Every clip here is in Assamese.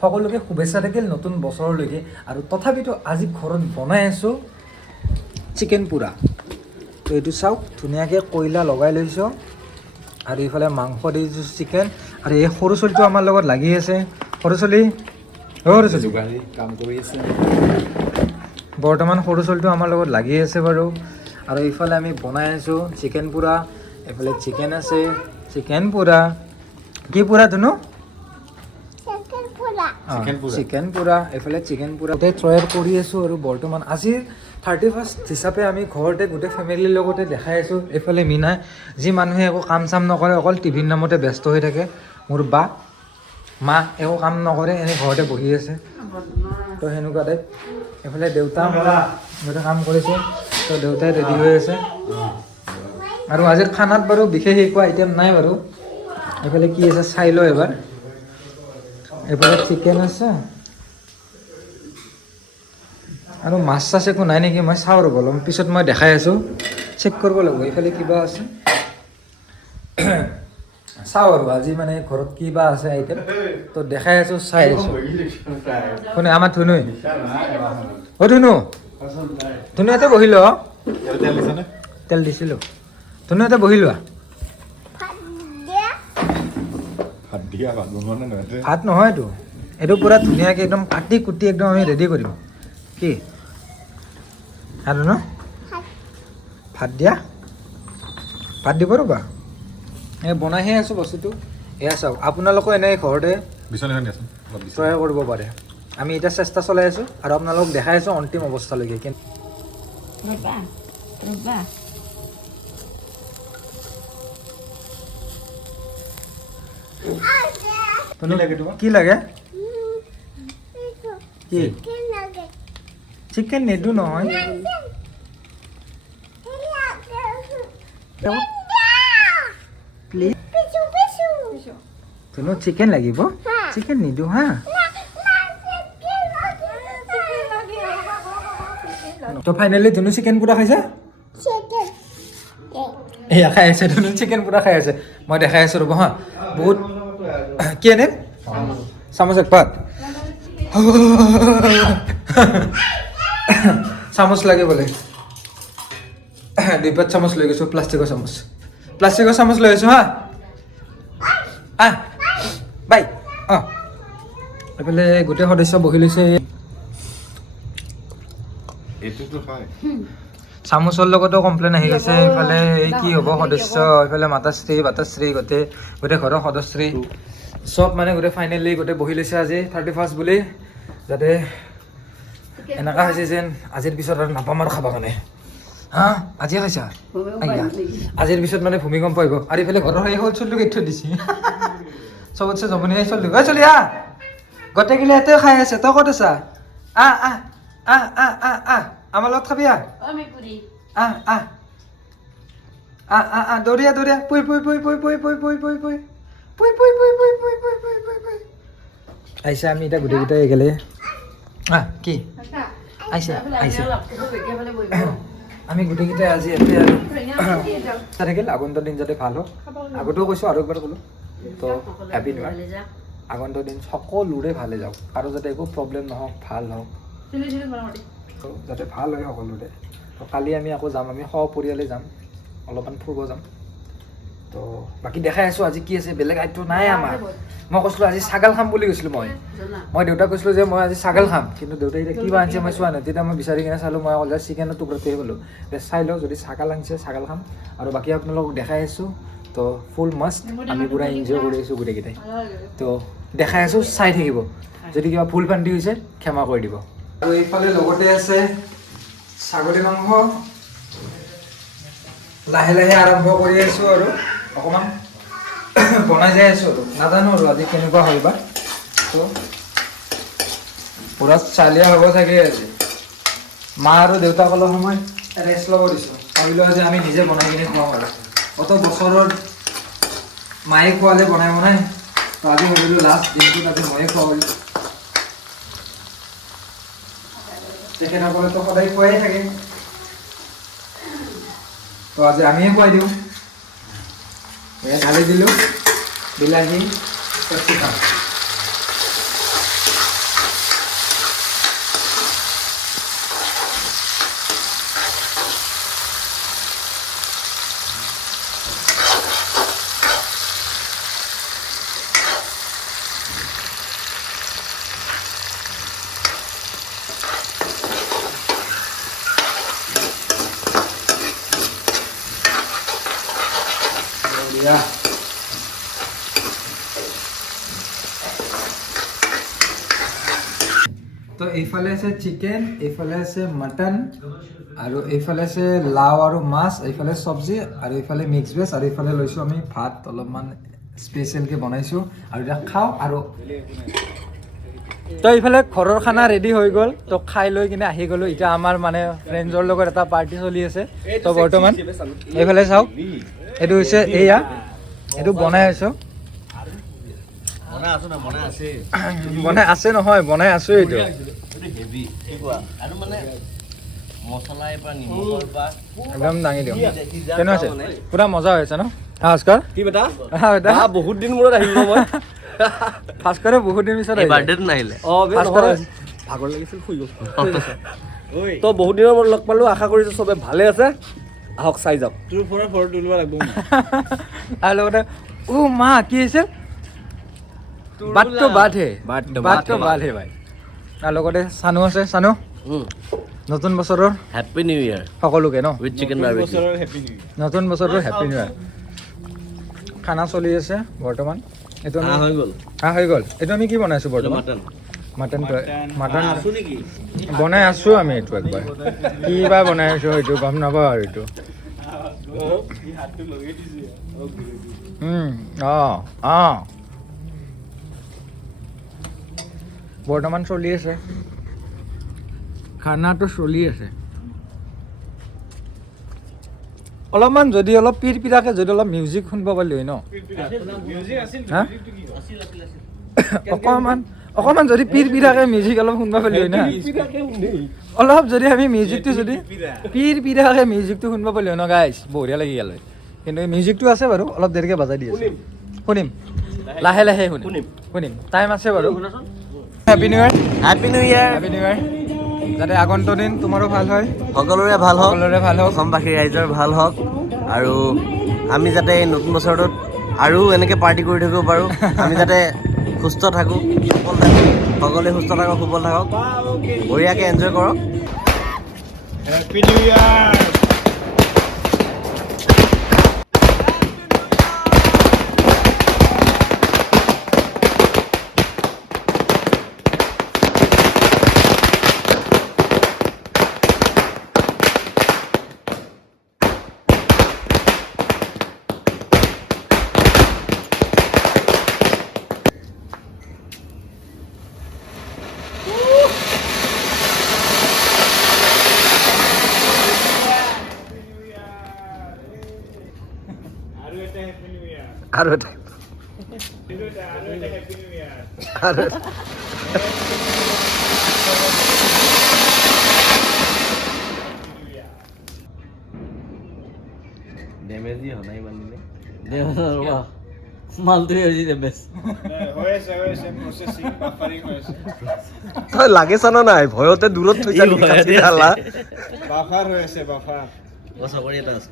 সকলোকে শুভেচ্ছা থাকিল নতুন বছৰলৈকে আৰু তথাপিতো আজি ঘৰত বনাই আছোঁ চিকেন পুৰা। তো এইটো চাওক ধুনীয়াকৈ কয়লা লগাই লৈছোঁ আৰু এইফালে মাংস দি দিছোঁ চিকেন আৰু এই সৰু ছোৱালীটো আমাৰ লগত লাগি আছে। সৰু ছোৱালী কাম কৰি আছে বৰ্তমান সৰু ছোৱালীটো আমাৰ লগত লাগি আছে বাৰু। আৰু এইফালে আমি বনাই আছোঁ চিকেন পুৰা। এইফালে চিকেন আছে চিকেন পুৰা কি পুৰা ধুনু চিকেন পুৰা এইফালে চিকেন পুৰা গোটেই তৈয়াৰ কৰি আছোঁ আৰু বৰ্তমান আজিৰ 31st হিচাপে আমি ঘৰতে গোটেই ফেমিলিৰ লগতে দেখাই আছোঁ। এইফালে মীনাই যি মানুহে একো কাম চাম নকৰে অকল টিভিৰ নামতে ব্যস্ত হৈ থাকে। মোৰ মা একো কাম নকৰে এনেই ঘৰতে বহি আছে তো সেনেকুৱা টাইপ। এইফালে দেউতা কাম কৰিছে তো দেউতাই ৰেডি হৈ আছে আৰু আজিৰ খানাত বাৰু বিশেষ একো আইটেম নাই বাৰু। এইফালে কি আছে চাই লওঁ এবাৰ। এইফালে চিকেন আছে আৰু মাছ চাছ একো নাই নেকি মই চাওঁ ৰ'ব অলপ পিছত মই দেখাই আছোঁ চেক কৰিব লাগিব। এইফালে কিবা আছে চাওঁ আৰু আজি মানে ঘৰত কিবা আছে আইটেম তো দেখাই আছোঁ চাই আছোঁ। কোনে আমাৰ ধুনু অ' ধুনু ইয়াতে বহি ল তেল দিছিলোঁ ধুনু ইয়াতে বহি লোৱা। ভাত নহয়তো এইটো পূৰা ধুনীয়াকৈ একদম কাটি কুটি একদম আমি ৰেডি কৰিম কি আৰু ন ভাত দিয়া ভাত দিব ৰ'বা এই বনাইহে আছোঁ বস্তুটো। এয়া চাওক আপোনালোকেও এনেই ঘৰতে তৈয়াৰ কৰিব পাৰে। আমি এতিয়া চেষ্টা চলাই আছোঁ আৰু আপোনালোকক দেখাই আছোঁ অন্তিম অৱস্থালৈকে। কি লাগে কি চিকেন নিদো নহয় প্লিজ ধুনু চিকেন লাগিব চিকেন নিদো হা। তো ফাইনেলি ধুনু চিকেন পুৰা খাইছে এয়া খাই আছে ধুনু চিকেন পুৰা খাই আছে। মই দেখাই আছোঁ ৰ'ব হা বহুত কি আনিম চামুচ এক পাত চামুচ লাগে বোলে 2 পাত চামুচ লৈ গৈছোঁ প্লাষ্টিকৰ চামুচ লৈ আছোঁ হা বাই এইফালে গোটেই সদস্য বহি লৈছে। চামুচৰ লগতো কমপ্লেইন আহি গৈছে। এইফালে এই কি হ'ব সদস্য এইফালে মাতাশ্ৰী বাতাশ্ৰী গোটেই ঘৰৰ সদস্যী চব মানে গোটেই ফাইনেলি গোটেই বহি লৈছে আজি 31st বুলি। যাতে এনেকুৱা হৈছে যেন আজিৰ পিছত আৰু নাপাম আৰু খাবা মানে হা আজিয়ে খাইছা আজিৰ পিছত মানে ভূমিকম্প আহিব। আৰু এইফালে ঘৰৰ সেই সৰু চলিটোক এৰি থৈ দিছে চবতছে জমনি চলি চলি গোটেইগিলা ইয়াতে খাই আছে তই ক'ত আছা আমাৰ লগত খাবি দৌৰিয়া পুই আহিছে। আমি এতিয়া গোটেইকেইটাই একেলগে কি আহিছে আমি গোটেইকেইটাই আজি ইয়াতে আৰু থাকিল আগন্তুক দিন যাতে ভাল হওক। আগতেও কৈছোঁ আৰু একবাৰ ক'লোঁ তো হেপী নিউ ইয়াৰ। আগন্তুক দিন সকলোৰে ভালে যাওক আৰু যাতে একো প্ৰব্লেম নহওক ভাল হওক যাতে ভাল হয় সকলোৰে। তো কালি আমি আকৌ যাম আমি সপৰিয়ালে যাম অলপমান ফুৰিব যাম। তো বাকী দেখাই আছোঁ আজি কি আছে বেলেগ আইটেম নাই আমাৰ। মই কৈছিলোঁ আজি ছাগাল খাম বুলি কৈছিলোঁ মই দেউতাক কৈছিলোঁ যে মই আজি ছাগাল খাম কিন্তু দেউতাই এতিয়া কিবা আনিছে মই চোৱা নাই। তেতিয়া মই বিচাৰি কিনে চালোঁ মই অকল চিকেনৰ টুকুৰাটোৱে ক'লোঁ চাই লওঁ যদি ছাগাল আনিছে ছাগাল খাম আৰু বাকী আপোনালোকক দেখাই আছোঁ। তো ফুল মাষ্ট আমি পূৰা এনজয় কৰি আছোঁ গোটেইকেইটাই। তো দেখাই আছোঁ চাই থাকিব যদি কিবা ভুল ভ্ৰান্তি হৈছে ক্ষমা কৰি দিব। আৰু এইফালে লগতে আছে ছাগলী মাংস লাহে লাহে আৰম্ভ কৰি আছোঁ আৰু অকণমান বনাই যাই আছোঁ আৰু নাজানো আৰু আজি কেনেকুৱা হয় বা। তো পূৰা চালিয়া হ'ব চাগে আজি। মা আৰু দেউতাক অলপ সময় ৰেষ্ট ল'ব দিছোঁ ভাবিলোঁ আজি আমি নিজে বনাই কিনে খুৱাম আৰু অত বছৰত মায়ে খোৱালে বনাই তো আজি ভাবিলোঁ লাষ্ট দিনটোত আজি ময়ে খুৱাবলৈ। তেখেতসকলেতো সদায় খুৱাই থাকে তো আজি আমিয়ে খুৱাই দিওঁ। ঢালি দিলোঁ বিলাহী কেপচিকাম তো এইফালে আছে চিকেন, এইফালে আছে মটন, আৰু এইফালে আছে লাও আৰু মাছ, এইফালে চব্জি, আৰু এইফালে মিক্স ভেজ, আৰু এইফালে লৈছোঁ আমি ভাত অলপমান স্পেচিয়েলকৈ বনাইছোঁ, আৰু এতিয়া খাওঁ। আৰু তো এইফালে ঘৰৰ খানা ৰেডি হৈ গ'ল, তো খাই লৈ কিনে আহি গ'লোঁ। এতিয়া আমাৰ মানে ফ্ৰেণ্ডছৰ লগত এটা পাৰ্টি চলি আছে। তো বৰ্তমান এইফালে চাওক, এইটো হৈছে এয়া, এইটো বনাই আছোঁ। বনাই আছে নহয়, বনাই আছোঁ এইটো। একদম দাঙি দিওঁ। কেনে আছে? পুৰা মজা হৈ আছে ন? ভাস্কৰ কি বেটা বেটা বহুত দিন মূৰত আহিলো মই ভাস্কৰে বহুত দিন পিছত বাৰ্থডেত নাহিলে ভাগৰ লাগিছিল শুই গ'ল তো বহুত দিনৰ মূৰত লগ পালোঁ আশা কৰিছোঁ চবে ভালে আছে আহক চাই যাওক তোৰ ফোনৰ ফটো তুলিব লাগিব আৰু লগতে মা কি হৈছে বাটটো বাটহে ভাই আৰু লগতে চানু আছে চানু নতুন বছৰৰ হেপী নিউ ইয়াৰ সকলোকে ন উইথ চিকেন বাৰবিকিউ নতুন বছৰৰ হেপী নিউ ইয়াৰ খানা চলি আছে বৰ্তমান এইটো হৈ গ'ল এইটো আমি কি বনাইছোঁ বৰ্তমান মটন বনাই আছোঁ আমি এইটো একবাৰ কি বা বনাই আছোঁ এইটো গম নাপাওঁ আৰু এইটো বৰ্তমান চলি আছে খানাটো চলি আছে অলপমান যদি অলপ পিৰপিৰাকে যদি অলপ মিউজিক শুনিব পাৰিলোঁ হয় ন অকণমান যদি পিৰপিৰাকে মিউজিক অলপ শুনিব পাৰিলোঁ হয় না অলপ যদি আমি মিউজিকটো যদি পিৰপিৰাকে মিউজিকটো শুনিব পাৰিলোঁ হয় ন গাইছ বঢ়িয়া লাগি গ'ল হয় কিন্তু মিউজিকটো আছে বাৰু অলপ দেৰিকৈ বজাই দি আছে শুনিম লাহে লাহে শুনিম টাইম আছে বাৰু হেপী নিউ ইয়াৰ হেপী নিউ ইয়াৰ হেপী নিউ ইয়াৰ যাতে আগন্তুক দিন তোমাৰো ভাল হয় সকলোৰে ভাল হওক অসমবাসী ৰাইজৰ ভাল হওক আৰু আমি যাতে এই নতুন বছৰটোত আৰু এনেকৈ পাৰ্টি কৰি থাকিব পাৰোঁ আমি যাতে সুস্থ থাকোঁ সবল থাকোঁ সকলোৱে সুস্থ থাকক সবল থাকক বঢ়িয়াকৈ এনজয় কৰক হেপী নিউ ইয়াৰ আৰু এটা ডেমেজি হোৱা নাই ইমান দিনে মালটোৱে হৈছে ডেমেজ তই লাগিছ ন নাই ভয়তে দূৰত থৈছা বাফাৰ হৈ আছে বাফাৰ চকৰি এটা আছে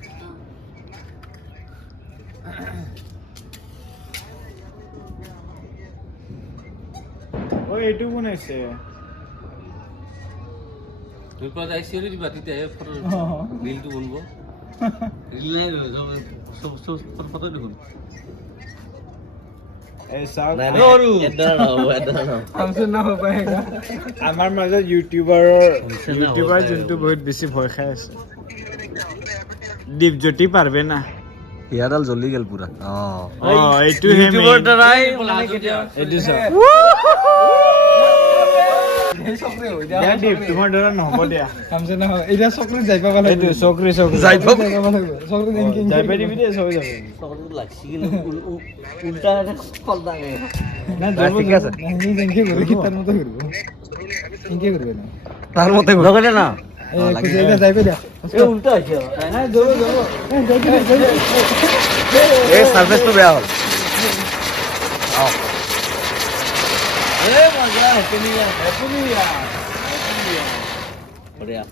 এইটো বনাইছে তোৰ পৰা যাই চিঞৰি দিবা তেতিয়াহে ফটো ৰিলটো বনিব ৰিল নাই ফটো দেখোন আমাৰ মাজত ইউটিউবাৰ যোনটো বহুত বেছি ভয় খাই আছে দীপজ্যোতি পাৰবে না ইয়াৰডাল জ্বলি গ'ল পুৰা এইটো ইউটিউবৰ দ্বাৰাই তোমাৰ দৰে নহ'ব দিয়া এতিয়া চকৰি যাই পাব লাগিব চকৰি যাই পাব লাগিব চকৰি যাই পাই দিবি দেই চবে যাবে লাগছি কিন্তু উল্টা ফলটা ঠিক আছে তাৰ মতে ঘূৰিব এনেকে ঘূৰিব না তাৰ মতে ঘূৰে না যাই পাই দিয়া উল্টা হৈছে এই সাৰ্ফেচটো বেয়া হ'ল মজা হেপী নিউ ইয়াৰ বঢ়িয়া